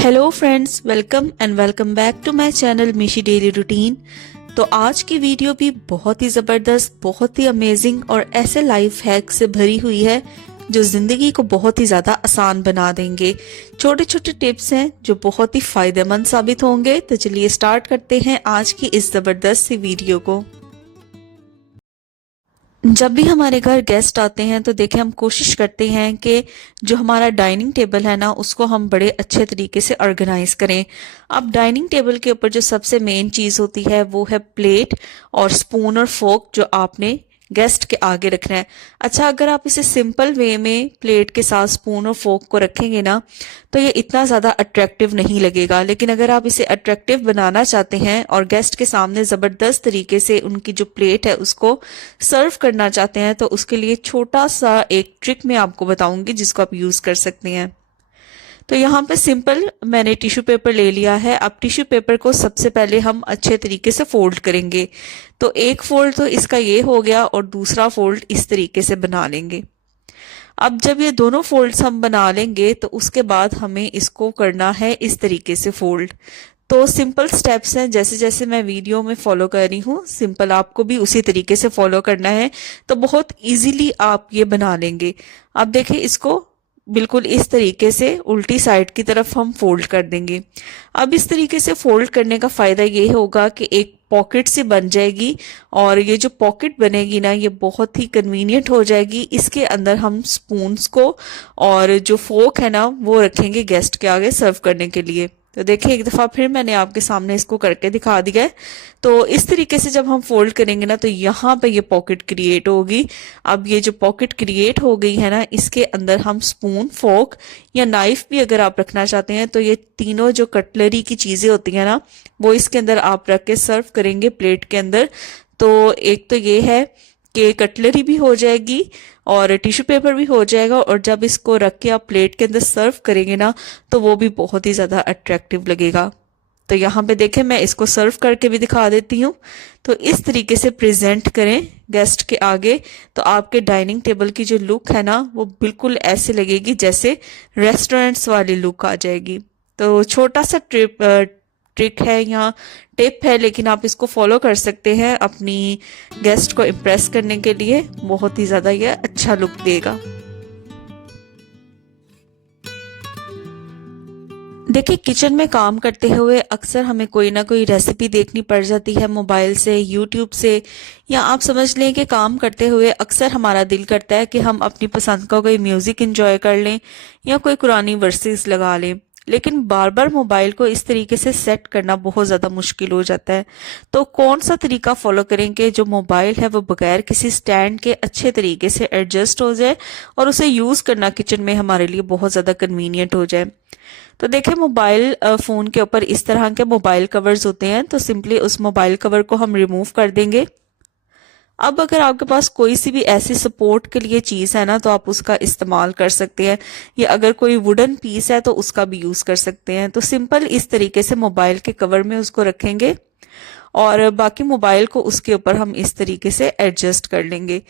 Hello friends, welcome back to my channel Mishi daily routine. तो आज की वीडियो भी बहुत ही ज़बरदस्त, बहुत ही अमेजिंग और ऐसे लाइफ हैक से भरी हुई है जो ज़िंदगी को बहुत ही ज़्यादा आसान बना देंगे। छोटे छोटे टिप्स हैं जो बहुत ही फ़ायदेमंद साबित होंगे। तो चलिए स्टार्ट करते हैं आज की इस ज़बरदस्त सी वीडियो को। जब भी हमारे घर गेस्ट आते हैं तो देखिए हम कोशिश करते हैं कि जो हमारा डाइनिंग टेबल है ना उसको हम बड़े अच्छे तरीके से ऑर्गेनाइज करें। अब डाइनिंग टेबल के ऊपर जो सबसे मेन चीज़ होती है वो है प्लेट और स्पून और फोक जो आपने गेस्ट के आगे रखना है। अच्छा, अगर आप इसे सिंपल वे में प्लेट के साथ स्पून और फोक को रखेंगे ना तो ये इतना ज़्यादा अट्रैक्टिव नहीं लगेगा। लेकिन अगर आप इसे अट्रैक्टिव बनाना चाहते हैं और गेस्ट के सामने ज़बरदस्त तरीके से उनकी जो प्लेट है उसको सर्व करना चाहते हैं तो उसके लिए छोटा सा एक ट्रिक मैं आपको बताऊंगी जिसको आप यूज़ कर सकते हैं। तो यहाँ पे सिंपल मैंने टिश्यू पेपर ले लिया है। अब टिश्यू पेपर को सबसे पहले हम अच्छे तरीके से फोल्ड करेंगे। तो एक फोल्ड तो इसका ये हो गया और दूसरा फोल्ड इस तरीके से बना लेंगे। अब जब ये दोनों फोल्ड्स हम बना लेंगे तो उसके बाद हमें इसको करना है इस तरीके से फोल्ड। तो सिंपल स्टेप्स हैं, जैसे जैसे मैं वीडियो में फॉलो कर रही हूँ सिंपल आपको भी उसी तरीके से फॉलो करना है। तो बहुत इजीली आप ये बना लेंगे। अब देखिए इसको बिल्कुल इस तरीके से उल्टी साइड की तरफ हम फोल्ड कर देंगे। अब इस तरीके से फोल्ड करने का फायदा ये होगा कि एक पॉकेट सी बन जाएगी और ये जो पॉकेट बनेगी ना ये बहुत ही कन्वीनियंट हो जाएगी। इसके अंदर हम स्पून्स को और जो फोक है ना वो रखेंगे गेस्ट के आगे सर्व करने के लिए। तो देखिए एक दफा फिर मैंने आपके सामने इसको करके दिखा दिया है। तो इस तरीके से जब हम फोल्ड करेंगे ना तो यहाँ पे ये पॉकेट क्रिएट होगी। अब ये जो पॉकेट क्रिएट हो गई है ना इसके अंदर हम स्पून, फोक या नाइफ भी अगर आप रखना चाहते हैं तो ये तीनों जो कटलरी की चीजें होती हैं ना वो इसके अंदर आप रख के सर्व करेंगे प्लेट के अंदर। तो एक तो ये है कि कटलरी भी हो जाएगी और टिश्यू पेपर भी हो जाएगा और जब इसको रख के आप प्लेट के अंदर सर्व करेंगे ना तो वो भी बहुत ही ज़्यादा अट्रैक्टिव लगेगा। तो यहाँ पे देखें मैं इसको सर्व करके भी दिखा देती हूँ। तो इस तरीके से प्रेजेंट करें गेस्ट के आगे तो आपके डाइनिंग टेबल की जो लुक है ना वो बिल्कुल ऐसे लगेगी जैसे रेस्टोरेंट्स वाली लुक आ जाएगी। तो छोटा सा ट्रिक है यहाँ, टिप है, लेकिन आप इसको फॉलो कर सकते हैं अपनी गेस्ट को इम्प्रेस करने के लिए। बहुत ही ज़्यादा ये अच्छा लुक देगा। देखिए किचन में काम करते हुए अक्सर हमें कोई ना कोई रेसिपी देखनी पड़ जाती है मोबाइल से, यूट्यूब से, या आप समझ लें कि काम करते हुए अक्सर हमारा दिल करता है कि हम अपनी पसंद का कोई म्यूजिक एंजॉय कर लें या कोई कुरानी वर्सेस लगा लें। लेकिन बार बार मोबाइल को इस तरीके से सेट करना बहुत ज़्यादा मुश्किल हो जाता है। तो कौन सा तरीका फॉलो करेंगे जो मोबाइल है वो बगैर किसी स्टैंड के अच्छे तरीके से एडजस्ट हो जाए और उसे यूज़ करना किचन में हमारे लिए बहुत ज़्यादा कन्वीनियंट हो जाए। तो देखिए मोबाइल फ़ोन के ऊपर इस तरह के मोबाइल कवर्स होते हैं। तो सिंपली उस मोबाइल कवर को हम रिमूव कर देंगे। अब अगर आपके पास कोई सी भी ऐसी सपोर्ट के लिए चीज़ है ना तो आप उसका इस्तेमाल कर सकते हैं, या अगर कोई वुडन पीस है तो उसका भी यूज़ कर सकते हैं। तो सिंपल इस तरीके से मोबाइल के कवर में उसको रखेंगे और बाकी मोबाइल को उसके ऊपर हम इस तरीके से एडजस्ट कर लेंगे।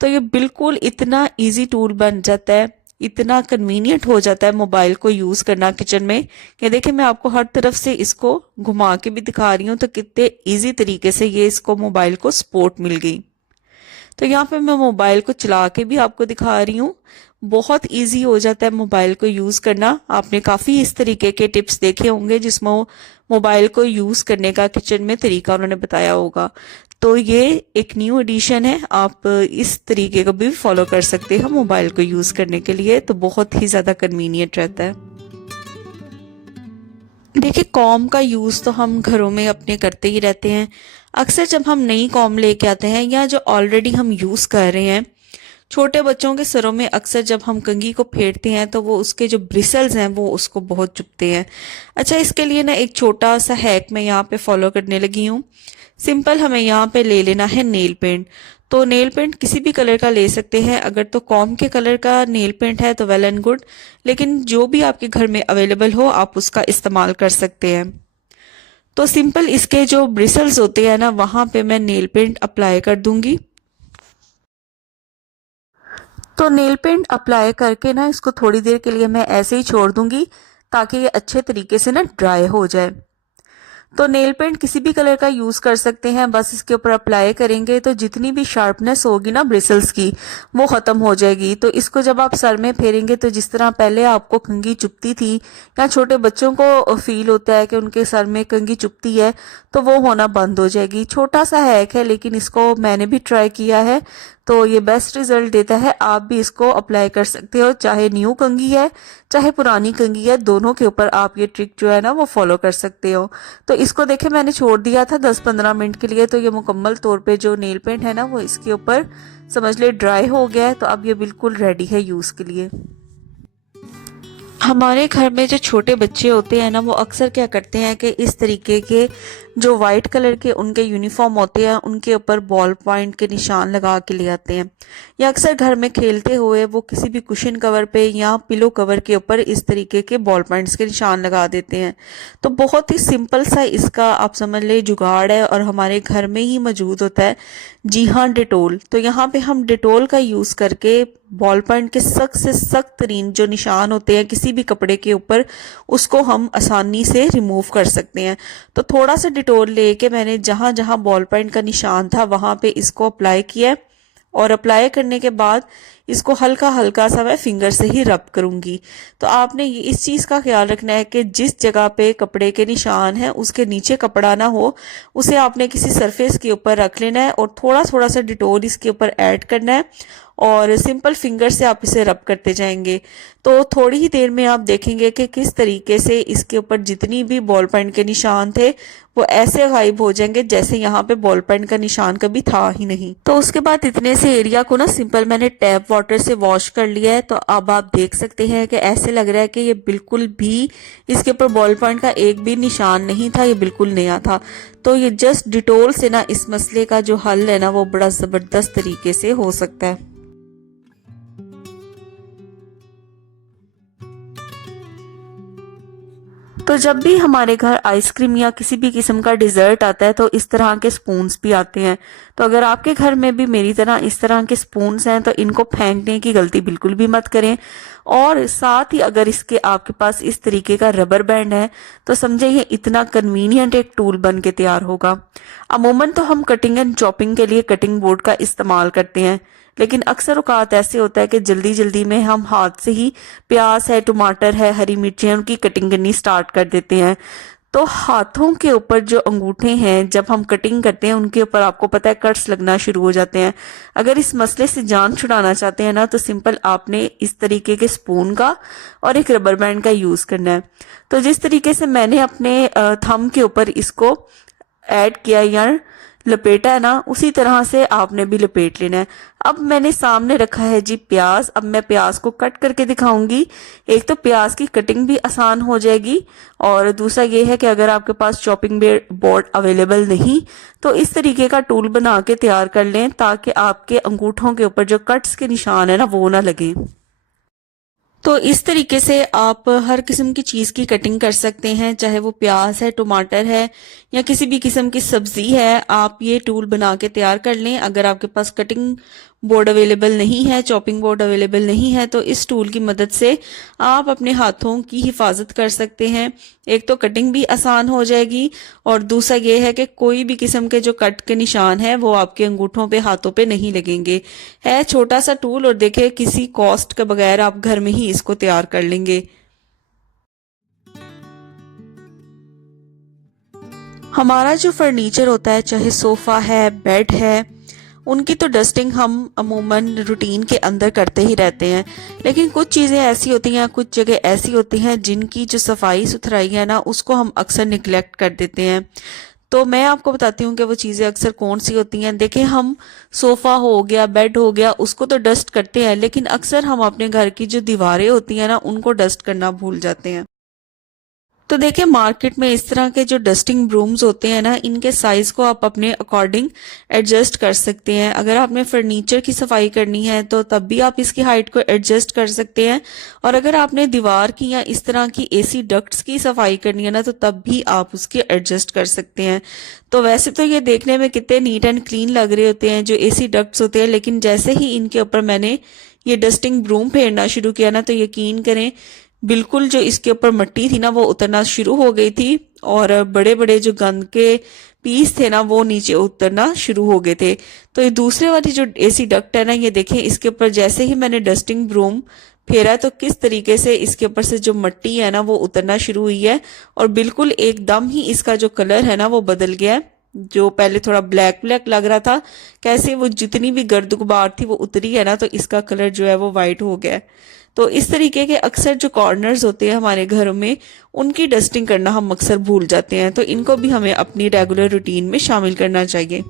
तो ये बिल्कुल इतना इजी टूल बन जाता है, इतना कन्वीनियंट हो जाता है मोबाइल को यूज़ करना किचन में कि देखिए मैं आपको हर तरफ से इसको घुमा के भी दिखा रही हूँ तो कितने इजी तरीके से ये इसको मोबाइल को सपोर्ट मिल गई। तो यहाँ पे मैं मोबाइल को चला के भी आपको दिखा रही हूँ। बहुत इजी हो जाता है मोबाइल को यूज़ करना। आपने काफ़ी इस तरीके के टिप्स देखे होंगे जिसमें मोबाइल को यूज़ करने का किचन में तरीका उन्होंने बताया होगा। तो ये एक न्यू एडिशन है, आप इस तरीके को भी फॉलो कर सकते हैं मोबाइल को यूज़ करने के लिए। तो बहुत ही ज़्यादा कन्वीनियंट रहता है। देखिए कॉम का यूज़ तो हम घरों में अपने करते ही रहते हैं। अक्सर जब हम नई कॉम लेके आते हैं या जो ऑलरेडी हम यूज़ कर रहे हैं, छोटे बच्चों के सरों में अक्सर जब हम कंघी को फेरते हैं तो वो उसके जो ब्रिसल्स हैं वो उसको बहुत चुभते हैं। अच्छा, इसके लिए ना एक छोटा सा हैक मैं यहाँ पे फॉलो करने लगी हूँ। सिंपल हमें यहाँ पे ले लेना है नेल पेंट। तो नेल पेंट किसी भी कलर का ले सकते हैं। अगर तो कॉम के कलर का नेल पेंट है तो वेल एंड गुड, लेकिन जो भी आपके घर में अवेलेबल हो आप उसका इस्तेमाल कर सकते हैं। तो सिंपल इसके जो ब्रिसल्स होते हैं ना वहां पे मैं नेल पेंट अप्लाई कर दूंगी। तो नेल पेंट अप्लाई करके ना इसको थोड़ी देर के लिए मैं ऐसे ही छोड़ दूंगी ताकि ये अच्छे तरीके से ना ड्राई हो जाए। तो नेल पेंट किसी भी कलर का यूज कर सकते हैं, बस इसके ऊपर अप्लाई करेंगे तो जितनी भी शार्पनेस होगी ना ब्रिसल्स की वो खत्म हो जाएगी। तो इसको जब आप सर में फेरेंगे तो जिस तरह पहले आपको कंघी चुभती थी या छोटे बच्चों को फील होता है कि उनके सर में कंघी चुभती है, तो वो होना बंद हो जाएगी। छोटा सा हैक है लेकिन इसको मैंने भी ट्राई किया है तो ये बेस्ट रिजल्ट देता है। आप भी इसको अप्लाई कर सकते हो, चाहे न्यू कंघी है चाहे पुरानी कंघी है, दोनों के ऊपर आप ये ट्रिक जो है ना वो फॉलो कर सकते हो। तो इसको देखे मैंने छोड़ दिया था 10-15 मिनट के लिए, तो ये मुकम्मल तौर पे जो नेल पेंट है ना वो इसके ऊपर समझ ले ड्राई हो गया है। तो अब ये बिल्कुल रेडी है यूज के लिए। हमारे घर में जो छोटे बच्चे होते हैं ना वो अक्सर क्या करते हैं कि इस तरीके के जो वाइट कलर के उनके यूनिफॉर्म होते हैं उनके ऊपर बॉल पॉइंट के निशान लगा के ले आते हैं, या अक्सर घर में खेलते हुए वो किसी भी कुशन कवर पे या पिलो कवर के ऊपर इस तरीके के बॉल पॉइंट्स के निशान लगा देते हैं। तो बहुत ही सिंपल सा इसका आप समझ ले जुगाड़ है और हमारे घर में ही मौजूद होता है। जी हाँ, डिटोल। तो यहाँ पे हम डिटोल का यूज करके बॉल पॉइंट के सख्त से सख्त तरीन जो निशान होते हैं किसी भी कपड़े के ऊपर उसको हम आसानी से रिमूव कर सकते हैं। तो थोड़ा सा डिटोल लेके मैंने जहां जहां बॉल पॉइंट का निशान था वहां पे इसको अप्लाई किया, और अप्लाई करने के बाद इसको हल्का हल्का सा मैं फिंगर से ही रब करूंगी। तो आपने इस चीज का ख्याल रखना है कि जिस जगह पे कपड़े के निशान है उसके नीचे कपड़ा ना हो, उसे आपने किसी सरफेस के ऊपर रख लेना है और थोड़ा थोड़ा सा डिटोल इसके ऊपर ऐड करना है और सिंपल फिंगर से आप इसे रब करते जाएंगे। तो थोड़ी ही देर में आप देखेंगे कि किस तरीके से इसके ऊपर जितनी भी बॉल पॉइंट के निशान थे वो ऐसे गायब हो जाएंगे जैसे यहाँ पे बॉल पॉइंट का निशान कभी था ही नहीं। तो उसके बाद इतने से एरिया को ना सिंपल मैंने टैप वाटर से वॉश कर लिया है। तो अब आप देख सकते हैं कि ऐसे लग रहा है कि ये बिल्कुल भी इसके ऊपर बॉल पॉइंट का एक भी निशान नहीं था, ये बिल्कुल नया था। तो ये जस्ट डिटोल से ना इस मसले का जो हल है ना वो बड़ा जबरदस्त तरीके से हो सकता है। तो जब भी हमारे घर आइसक्रीम या किसी भी किस्म का डिजर्ट आता है तो इस तरह के स्पून्स भी आते हैं। तो अगर आपके घर में भी मेरी तरह इस तरह के स्पून्स हैं तो इनको फेंकने की गलती बिल्कुल भी मत करें। और साथ ही अगर इसके आपके पास इस तरीके का रबर बैंड है तो समझे ये इतना कन्वीनियंट एक टूल बन के तैयार होगा। अमूमन तो हम कटिंग एंड चॉपिंग के लिए कटिंग बोर्ड का इस्तेमाल करते हैं, लेकिन अक्सर औकात ऐसे होता है कि जल्दी जल्दी में हम हाथ से ही प्याज है, टमाटर है, हरी मिर्चियाँ उनकी कटिंग करनी स्टार्ट कर देते हैं। तो हाथों के ऊपर जो अंगूठे हैं जब हम कटिंग करते हैं उनके ऊपर आपको पता है कट्स लगना शुरू हो जाते हैं। अगर इस मसले से जान छुड़ाना चाहते हैं ना तो सिंपल आपने इस तरीके के स्पून का और एक रबर बैंड का यूज करना है। तो जिस तरीके से मैंने अपने थंब के ऊपर इसको ऐड किया या लपेटा है ना, उसी तरह से आपने भी लपेट लेना है। अब मैंने सामने रखा है जी प्याज। अब मैं प्याज को कट करके दिखाऊंगी। एक तो प्याज की कटिंग भी आसान हो जाएगी और दूसरा ये है कि अगर आपके पास चॉपिंग बोर्ड अवेलेबल नहीं तो इस तरीके का टूल बना के तैयार कर लें ताकि आपके अंगूठों के ऊपर जो कट्स के निशान है ना वो ना लगे। तो इस तरीके से आप हर किस्म की चीज़ की कटिंग कर सकते हैं, चाहे वो प्याज है, टमाटर है या किसी भी किस्म की सब्जी है। आप ये टूल बना के तैयार कर लें। अगर आपके पास कटिंग बोर्ड अवेलेबल नहीं है, चॉपिंग बोर्ड अवेलेबल नहीं है, तो इस टूल की मदद से आप अपने हाथों की हिफाजत कर सकते हैं। एक तो कटिंग भी आसान हो जाएगी और दूसरा ये है कि कोई भी किस्म के जो कट के निशान है वो आपके अंगूठों पे, हाथों पे नहीं लगेंगे। है छोटा सा टूल और देखे किसी कॉस्ट के बगैर आप घर में ही इसको तैयार कर लेंगे। हमारा जो फर्नीचर होता है, चाहे सोफा है, बेड है, उनकी तो डस्टिंग हम अमूमन रूटीन के अंदर करते ही रहते हैं। लेकिन कुछ चीज़ें ऐसी होती हैं, कुछ जगह ऐसी होती हैं जिनकी जो सफाई सुथराई है ना उसको हम अक्सर निगलेक्ट कर देते हैं। तो मैं आपको बताती हूँ कि वो चीज़ें अक्सर कौन सी होती हैं। देखें, हम सोफ़ा हो गया, बेड हो गया, उसको तो डस्ट करते हैं, लेकिन अक्सर हम अपने घर की जो दीवारें होती हैं ना उनको डस्ट करना भूल जाते हैं। तो देखिए, मार्केट में इस तरह के जो डस्टिंग ब्रूम्स होते हैं ना, इनके साइज को आप अपने अकॉर्डिंग एडजस्ट कर सकते हैं। अगर आपने फर्नीचर की सफाई करनी है तो तब भी आप इसकी हाइट को एडजस्ट कर सकते हैं, और अगर आपने दीवार की या इस तरह की एसी डक्ट्स की सफाई करनी है ना तो तब भी आप उसकी एडजस्ट कर सकते हैं। तो वैसे तो ये देखने में कितने नीट एंड क्लीन लग रहे होते हैं जो एसी डक्ट्स होते हैं, लेकिन जैसे ही इनके ऊपर मैंने ये डस्टिंग ब्रूम फेरना शुरू किया ना तो यकीन करें बिल्कुल जो इसके ऊपर मिट्टी थी ना वो उतरना शुरू हो गई थी और बड़े बड़े जो गंद के पीस थे ना वो नीचे उतरना शुरू हो गए थे। तो ये दूसरे वाली जो एसी डक्ट है ना, ये देखें इसके ऊपर जैसे ही मैंने डस्टिंग ब्रूम फेरा तो किस तरीके से इसके ऊपर से जो मिट्टी है ना वो उतरना शुरू हुई है और बिल्कुल एकदम ही इसका जो कलर है ना वो बदल गया है। जो पहले थोड़ा ब्लैक ब्लैक लग रहा था, कैसे वो जितनी भी गर्द गुबार थी वो उतरी है ना, तो इसका कलर जो है वो वाइट हो गया है। तो इस तरीके के अक्सर जो कॉर्नर्स होते हैं हमारे घरों में, उनकी डस्टिंग करना हम अक्सर भूल जाते हैं, तो इनको भी हमें अपनी रेगुलर रूटीन में शामिल करना चाहिए।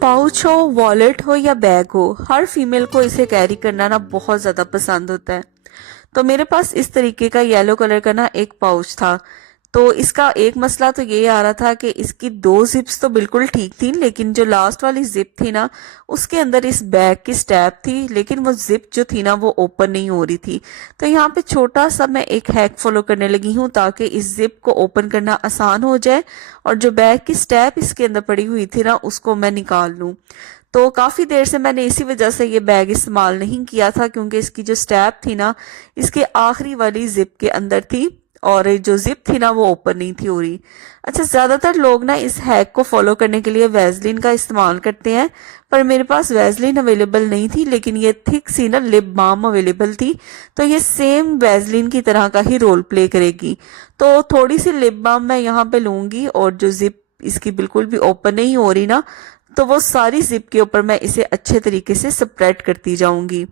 पाउच हो, वॉलेट हो या बैग हो, हर फीमेल को इसे कैरी करना ना बहुत ज्यादा पसंद होता है। तो मेरे पास इस तरीके का येलो कलर का ना एक पाउच था। तो इसका एक मसला तो ये आ रहा था कि इसकी 2 जिप्स तो बिल्कुल ठीक थी, लेकिन जो लास्ट वाली जिप थी ना उसके अंदर इस बैग की स्टैप थी, लेकिन वो जिप जो थी ना वो ओपन नहीं हो रही थी। तो यहाँ पे छोटा सा मैं एक हैक फॉलो करने लगी हूँ ताकि इस जिप को ओपन करना आसान हो जाए और जो बैग की स्टैप इसके अंदर पड़ी हुई थी ना उसको मैं निकाल लूँ। तो काफी देर से मैंने इसी वजह से ये बैग इस्तेमाल नहीं किया था, क्योंकि इसकी जो स्टैप थी ना इसके आखिरी वाली जिप के अंदर थी और जो जिप थी ना वो ओपन नहीं थी हो रही। अच्छा, ज्यादातर लोग ना इस हैक को फॉलो करने के लिए वैसलीन का इस्तेमाल करते हैं, पर मेरे पास वैसलीन अवेलेबल नहीं थी, लेकिन ये थिक सी ना लिप बाम अवेलेबल थी। तो ये सेम वैसलीन की तरह का ही रोल प्ले करेगी। तो थोड़ी सी लिप बाम मैं यहाँ पे लूंगी और जो जिप इसकी बिल्कुल भी ओपन नहीं हो रही ना, तो वो सारी जिप के ऊपर मैं इसे अच्छे तरीके से स्प्रेड करती जाऊंगी।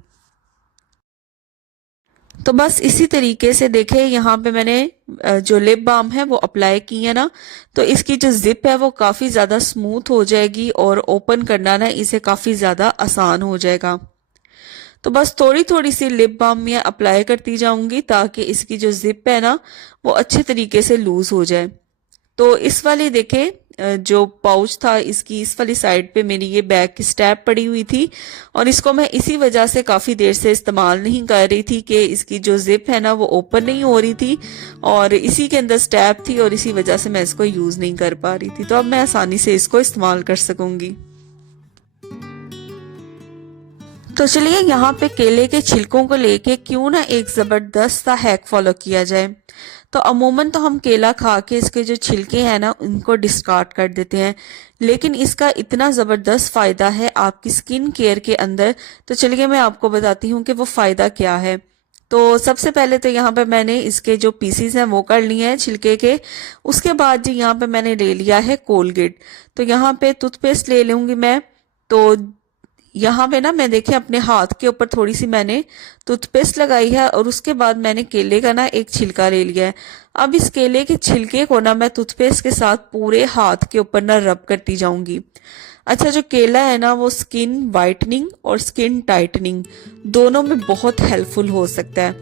तो बस इसी तरीके से देखे यहाँ पे मैंने जो लिप बाम है वो अप्लाई की है ना, तो इसकी जो जिप है वो काफी ज्यादा स्मूथ हो जाएगी और ओपन करना ना इसे काफी ज्यादा आसान हो जाएगा। तो बस थोड़ी थोड़ी सी लिप बाम मैं अप्लाई करती जाऊंगी ताकि इसकी जो जिप है ना वो अच्छे तरीके से लूज हो जाए। तो इस वाले देखे जो पाउच था इसकी इस वाली साइड पे मेरी ये बैग की स्टैप पड़ी हुई थी और इसको मैं इसी वजह से काफी देर से इस्तेमाल नहीं कर रही थी कि इसकी जो जिप है ना वो ओपन नहीं हो रही थी और इसी के अंदर स्टैप थी और इसी वजह से मैं इसको यूज नहीं कर पा रही थी। तो अब मैं आसानी से इसको इस्तेमाल कर सकूंगी। तो चलिए यहाँ पे केले के छिलकों को लेके क्यों ना एक जबरदस्त सा हैक फॉलो किया जाए। तो अमूमन तो हम केला खा के इसके जो छिलके हैं ना उनको डिस्कार्ड कर देते हैं, लेकिन इसका इतना जबरदस्त फायदा है आपकी स्किन केयर के अंदर। तो चलिए मैं आपको बताती हूँ कि वो फायदा क्या है। तो सबसे पहले तो यहाँ पे मैंने इसके जो पीसीज हैं वो कर लिए हैं छिलके के। उसके बाद जी यहाँ पे मैंने ले लिया है कोलगेट। तो यहाँ पे टूथपेस्ट ले लूंगी मैं। तो यहाँ पे ना मैं देखे अपने हाथ के ऊपर थोड़ी सी मैंने टूथपेस्ट लगाई है और उसके बाद मैंने केले का ना एक छिलका ले लिया है। अब इस केले के छिलके को ना मैं टूथपेस्ट के साथ पूरे हाथ के ऊपर ना रब करती जाऊंगी। अच्छा, जो केला है ना वो स्किन वाइटनिंग और स्किन टाइटनिंग दोनों में बहुत हेल्पफुल हो सकता है।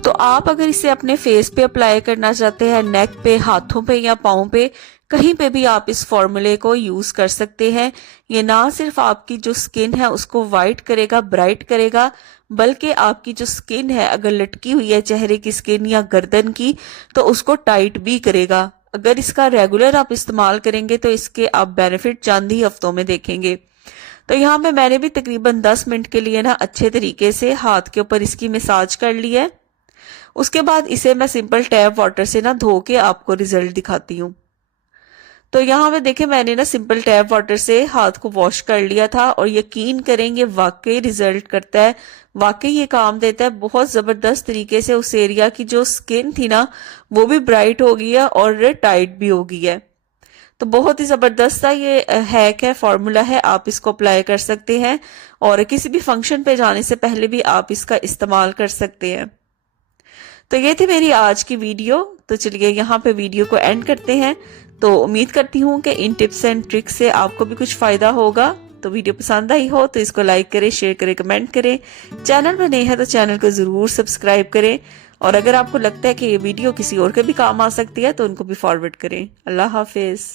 तो आप अगर इसे अपने फेस पे अप्लाई करना चाहते हैं, नेक पे, हाथों पे या पाँव पे, कहीं पे भी आप इस फॉर्मूले को यूज कर सकते हैं। ये ना सिर्फ आपकी जो स्किन है उसको वाइट करेगा, ब्राइट करेगा, बल्कि आपकी जो स्किन है अगर लटकी हुई है चेहरे की स्किन या गर्दन की तो उसको टाइट भी करेगा। अगर इसका रेगुलर आप इस्तेमाल करेंगे तो इसके आप बेनिफिट चंद ही हफ्तों में देखेंगे। तो यहाँ पे मैंने भी तकरीबन 10 मिनट के लिए ना अच्छे तरीके से हाथ के ऊपर इसकी मसाज कर ली है। उसके बाद इसे मैं सिंपल टैप वाटर से ना धो के आपको रिजल्ट दिखाती हूँ। तो यहाँ पे देखे मैंने ना सिंपल टैप वाटर से हाथ को वॉश कर लिया था और यकीन करेंगे वाकई रिजल्ट करता है, वाकई ये काम देता है। बहुत जबरदस्त तरीके से उस एरिया की जो स्किन थी ना वो भी ब्राइट हो गई है और टाइट भी हो गई है। तो बहुत ही जबरदस्त सा ये हैक है, फॉर्मूला है, आप इसको अप्लाई कर सकते हैं और किसी भी फंक्शन पे जाने से पहले भी आप इसका इस्तेमाल कर सकते हैं। तो ये थी मेरी आज की वीडियो। तो चलिए यहाँ पे वीडियो को एंड करते हैं। तो उम्मीद करती हूँ कि इन टिप्स एंड ट्रिक्स से आपको भी कुछ फायदा होगा। तो वीडियो पसंद आई हो तो इसको लाइक करें, शेयर करें, कमेंट करें। चैनल पर नए हैं तो चैनल को जरूर सब्सक्राइब करें और अगर आपको लगता है कि ये वीडियो किसी और के भी काम आ सकती है तो उनको भी फॉरवर्ड करें। अल्लाह हाफिज।